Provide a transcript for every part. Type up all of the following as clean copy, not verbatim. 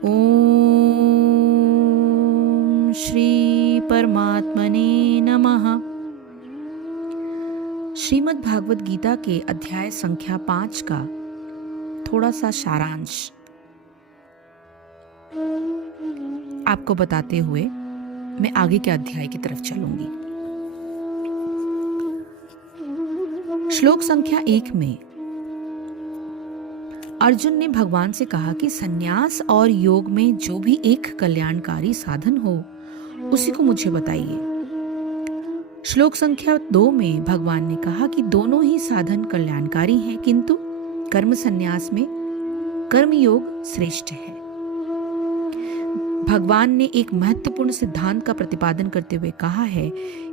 ओम श्री परमात्मने नमः। श्रीमद् भागवत गीता के अध्याय संख्या 5 का थोड़ा सा सारांश आपको बताते हुए मैं आगे के अध्याय की तरफ चलूंगी। श्लोक संख्या 1 में अर्जुन ने भगवान से कहा कि सन्यास और योग में जो भी एक कल्याणकारी साधन हो उसी को मुझे बताइए। श्लोक संख्या 2 में भगवान ने कहा कि दोनों ही साधन कल्याणकारी हैं, किंतु कर्म सन्यास में कर्मयोग श्रेष्ठ है। भगवान ने एक महत्वपूर्ण सिद्धांत का प्रतिपादन करते हुए कहा है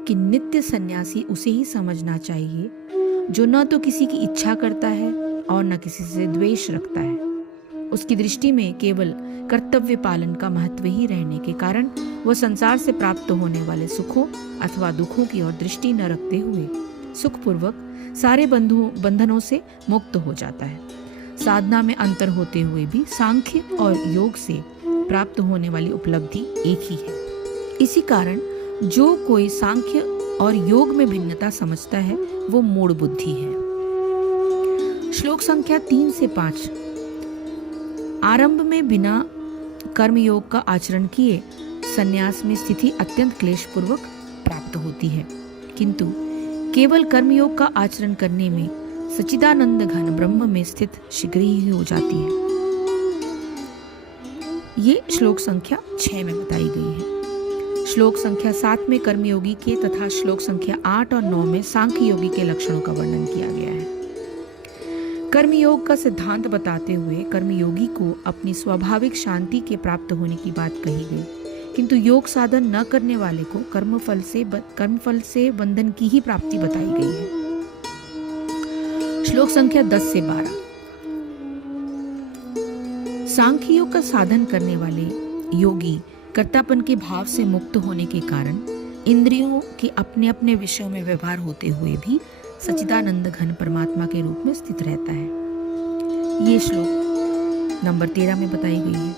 कि नित्य सन्यासी उसे ही समझना चाहिए जो न तो किसी की इच्छा करता है और न किसी से द्वेष रखता है। उसकी दृष्टि में केवल कर्तव्य पालन का महत्व ही रहने के कारण वह संसार से प्राप्त होने वाले सुखों अथवा दुखों की ओर दृष्टि न रखते हुए सुखपूर्वक सारे बंधनों से मुक्त हो जाता है। साधना में अंतर होते हुए भी सांख्य और योग से प्राप्त होने वाली उपलब्धि एक ही है। इसी कारण जो कोई सांख्य और योग में भिन्नता समझता है वो मूढ़ बुद्धि है। श्लोक संख्या 3 से 5 आरंभ में बिना कर्मयोग का आचरण किए संन्यास में स्थिति अत्यंत क्लेशपूर्वक प्राप्त होती है, किंतु केवल कर्मयोग का आचरण करने में सच्चिदानंद घन ब्रह्म में स्थित शीघ्र ही हो जाती है। ये श्लोक संख्या 6 में बताई गई है। श्लोक संख्या 7 में कर्मयोगी के तथा श्लोक संख्या 8 और 9 में सांख्य योगी के लक्षणों का वर्णन किया गया है। कर्मयोग का सिद्धांत बताते हुए कर्मयोगी को अपनी स्वाभाविक शांति के प्राप्त होने की बात कही गई, किंतु योग साधन न करने वाले को कर्मफल से बंधन की ही प्राप्ति बताई गई है। श्लोक संख्या 10 से 12 सांख्य योग का साधन करने वाले योगी कर्तापन के भाव से मुक्त होने के कारण इंद्रियों के अपने अपने विषयों में व्यवहार होते हुए भी सच्चिदानंद घन परमात्मा के रूप में स्थित रहता है। ये श्लोक नंबर 13 में बताई गई है।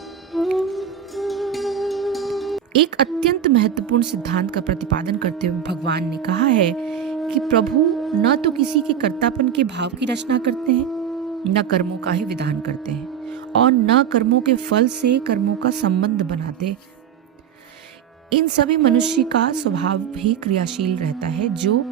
एक अत्यंत महत्वपूर्ण सिद्धांत का प्रतिपादन करते हुए भगवान ने कहा है कि प्रभु न तो किसी के कर्तापन के भाव की रचना करते हैं, न कर्मों का ही विधान करते हैं और न कर्मों के फल से कर्मों का संबंध बनाते। इन सभी मनुष्य का स्वभाव भी क्रियाशील रहता है, जो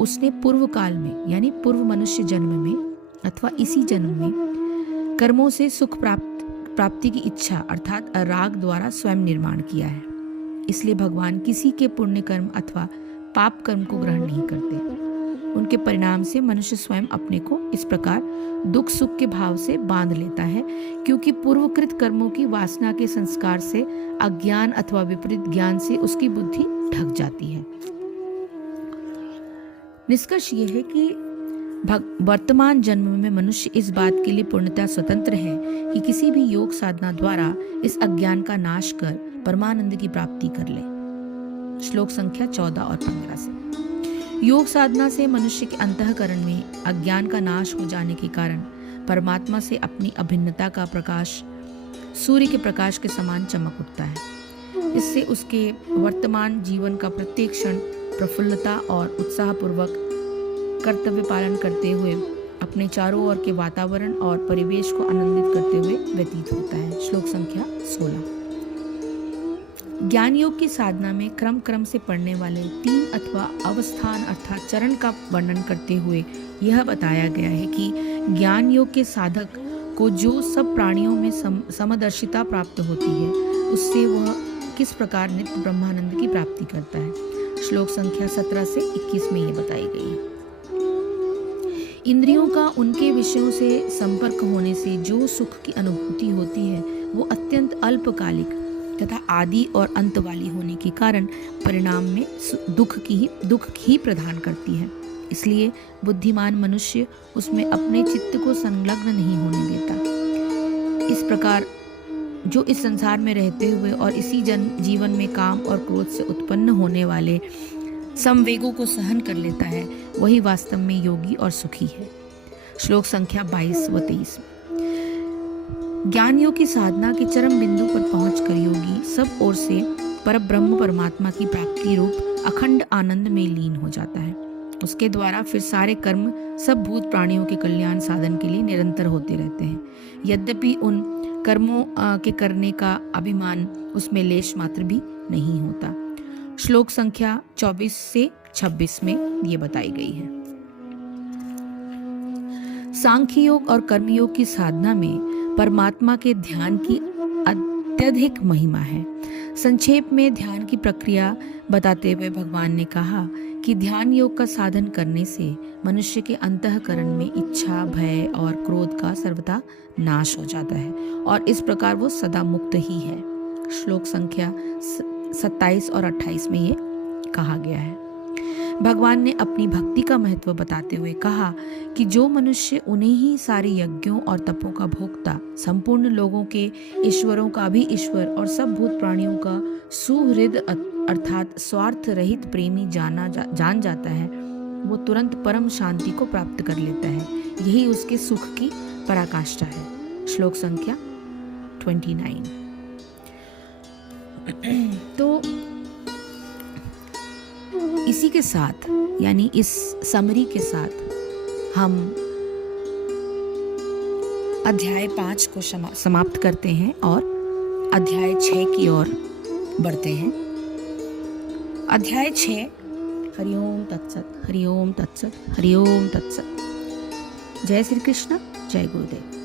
उसने पूर्व काल में यानी पूर्व मनुष्य जन्म में अथवा इसी जन्म में कर्मों से सुख प्राप्ति की इच्छा अर्थात राग द्वारा स्वयं निर्माण किया है। इसलिए भगवान किसी के पुण्य कर्म अथवा पाप कर्म को ग्रहण नहीं करते। उनके परिणाम से मनुष्य स्वयं अपने को इस प्रकार दुख सुख के भाव से बांध लेता है, क्योंकि पूर्वकृत कर्मों की वासना के संस्कार से अज्ञान अथवा विपरीत ज्ञान से उसकी बुद्धि ढक जाती है। निष्कर्ष यह है कि वर्तमान जन्म में मनुष्य इस बात के लिए पूर्णतः स्वतंत्र है कि किसी भी योग साधना द्वारा इस अज्ञान का नाश कर परमानंद की प्राप्ति कर ले। श्लोक संख्या 14 और 15 से योग साधना से मनुष्य के अंतःकरण में अज्ञान का नाश हो जाने के कारण परमात्मा से अपनी अभिन्नता का प्रकाश सूर्य के प्रकाश के समान चमक उठता है। इससे उसके वर्तमान जीवन का प्रत्येक क्षण प्रफुल्लता और उत्साहपूर्वक कर्तव्य पालन करते हुए अपने चारों ओर के वातावरण और परिवेश को आनंदित करते हुए व्यतीत होता है। श्लोक संख्या 16 ज्ञान योग की साधना में क्रम क्रम से पढ़ने वाले 3 अथवा अवस्थान अर्थात चरण का वर्णन करते हुए यह बताया गया है कि ज्ञान योग के साधक को जो सब प्राणियों में समदर्शिता प्राप्त होती है, उससे वह किस प्रकार नित्य ब्रह्मानंद की प्राप्ति करता है। श्लोक संख्या 17 से 21 में ये बताई गई है। इंद्रियों का उनके विषयों से संपर्क होने से जो सुख की अनुभूति होती है वो अत्यंत अल्पकालिक तथा आदि और अंत वाली होने के कारण परिणाम में दुख ही प्रदान करती है। इसलिए बुद्धिमान मनुष्य उसमें अपने चित्त को संलग्न नहीं होने देता। इस प्रकार जो इस संसार में रहते हुए और इसी जीवन में काम और क्रोध से उत्पन्न होने वाले संवेगों को सहन कर लेता है, वही वास्तव में योगी और सुखी है। श्लोक संख्या 22 व 23 ज्ञान योग की साधना के चरम बिंदु पर पहुंचकर योगी सब ओर से परब्रह्म परमात्मा की प्राप्ति रूप अखंड आनंद में लीन हो जाता है। उसके द्वारा फिर सारे कर्म सब भूत प्राणियों के कल्याण साधन के लिए निरंतर होते रहते हैं, यद्यपि उन कर्मों के करने का अभिमान उसमें लेश मात्र भी नहीं होता। श्लोक संख्या 24 से 26 में ये बताई गई है। सांख्य योग और कर्मयोग की साधना में परमात्मा के ध्यान की अत्यधिक महिमा है। संक्षेप में ध्यान की प्रक्रिया बताते हुए भगवान ने कहा कि ध्यान योग का साधन करने से मनुष्य के अंतःकरण में इच्छा, भय और क्रोध का सर्वथा नाश हो जाता है और इस प्रकार वो सदा मुक्त ही है। श्लोक संख्या 27 और 28 में ये कहा गया है। भगवान ने अपनी भक्ति का महत्व बताते हुए कहा कि जो मनुष्य उन्हीं ही सारे यज्ञों और तपों का भोक्ता, संपूर्ण लोगों के ईश्वरों का भी ईश्वर और सब भूत प्राणियों का सुहृद अर्थात स्वार्थ रहित प्रेमी जान जाता है, वो तुरंत परम शांति को प्राप्त कर लेता है। यही उसके सुख की पराकाष्ठा है। श्लोक संख्या 29। तो इसी के साथ, यानी इस समरी के साथ हम अध्याय 5 को समाप्त करते हैं और अध्याय 6 की ओर बढ़ते हैं। अध्याय 6। हरिओम तत्सत, हरिओम तत्सत, हरिओम तत्सत। जय श्री कृष्ण, जय गुरुदेव।